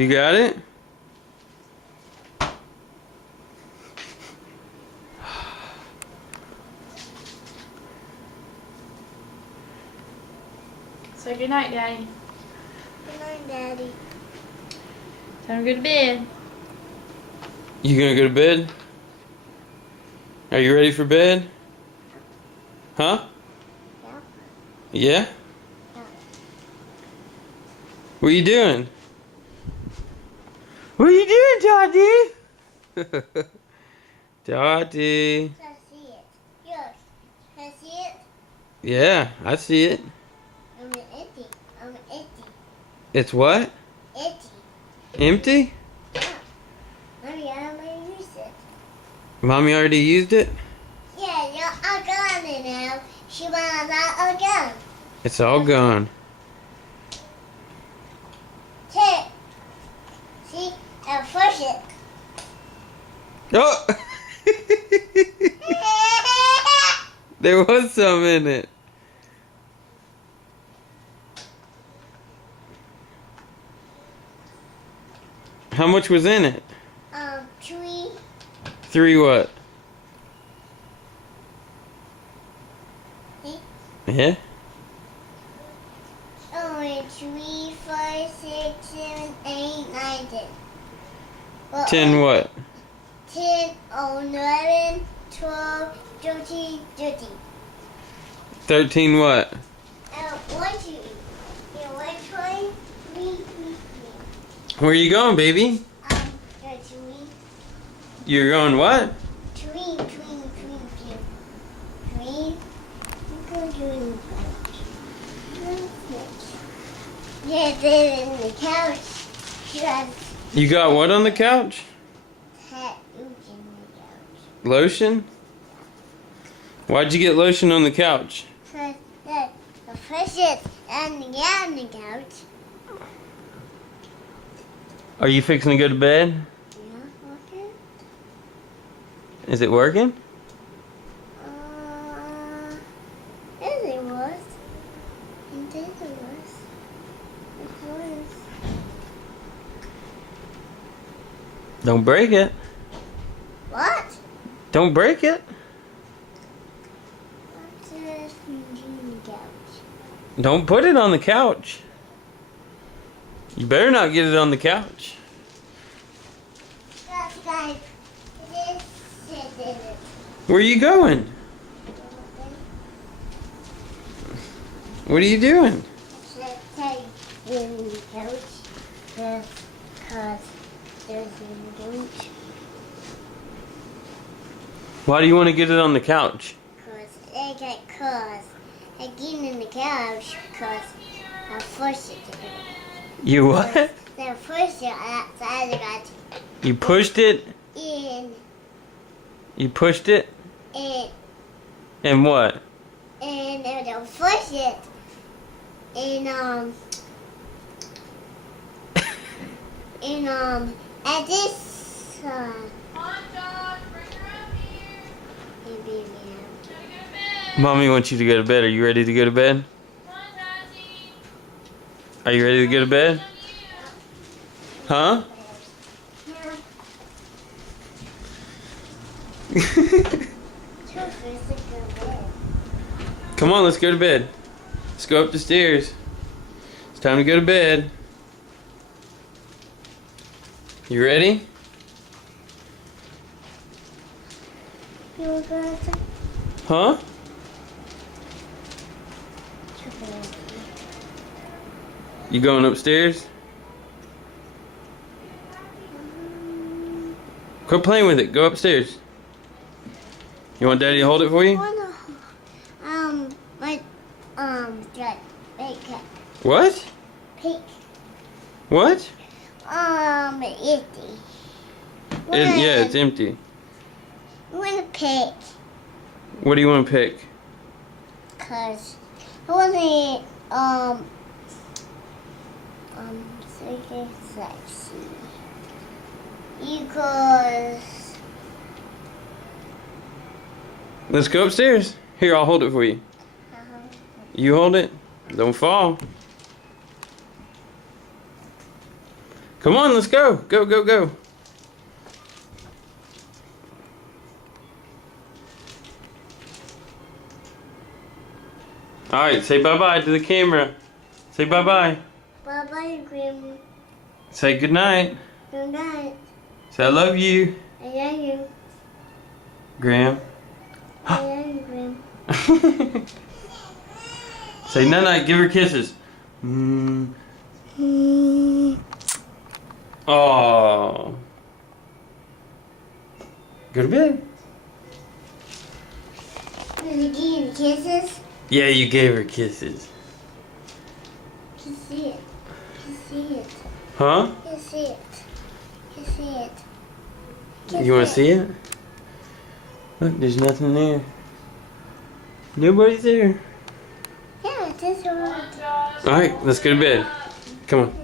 You got it? So good night, Daddy. Good night, Daddy. Time to go to bed. You gonna go to bed? Are you ready for bed? Huh? Yeah. Yeah? What are you doing? What are you doing, Dottie? Dottie. Can I see it? Yes. Can I see it? Yeah, I see it. I'm itchy. I'm itchy. It's what? Itchy. Empty? Yeah. Mommy, I already used it. Mommy already used it? Yeah, you're all gone it now. She went out again. It's all gone. Here. See? Now push it. Oh! There was some in it. How much was in it? 3. 3 what? See? Yeah? Only 3, 4, 6, 7, 8, 9, 10. Well, 10 what? 10, 11, 12, 13, 13. 13 what? 1, 2. Yeah, 1, 2, 3, 3, 3. Where you going, baby? 3. You're going what? 3, 3, 3, 3. 3. Go doing yeah, they're in the couch. Just You got what on the couch? hat in the couch. Lotion? Why'd you get lotion on the couch? So the fish is on the couch. Are you fixing to go to bed? Yeah, okay. Is it working? Yes, it was. It did, it was. It was. Don't break it. What? Don't break it. What's this on the couch? Don't put it on the couch. You better not get it on the couch. That's guys. This is it. Where are you going? What are you doing? In the couch. Because there's a couch. Why do you want to get it on the couch? Because I get in the couch because I forced it to be. You what? I forced it outside the couch. You pushed it? In You pushed it? and And what? and I forced it and at this Mommy wants you to go to bed. Are you ready to go to bed? Are you ready to go to bed? Huh? Come on, let's go to bed. Let's go up the stairs. It's time to go to bed. You ready? Huh? You going upstairs? Quit playing with it. Go upstairs. You want Daddy to hold it for you? That big What? pig. What? Itty. Yeah, it's empty. I want to pick What do you want to pick? because I want to sexy. Because Let's go upstairs. Here, I'll hold it for you. You hold it. Don't fall. Come on, let's go. Go, go, go. Alright, say bye-bye to the camera. Say bye-bye. Bye-bye, Grandma. Say goodnight. Good night. Say I love you, I love you. Graham. I love you, Grandma. Say night-night, give her kisses. Oh. Go to bed. Did you give you kisses? Yeah, you gave her kisses. You see it. You see it. Huh? You see it. You see it. You want to see it? Look, there's nothing there. Nobody's there. Yeah, this one. Alright, let's go to bed. Come on.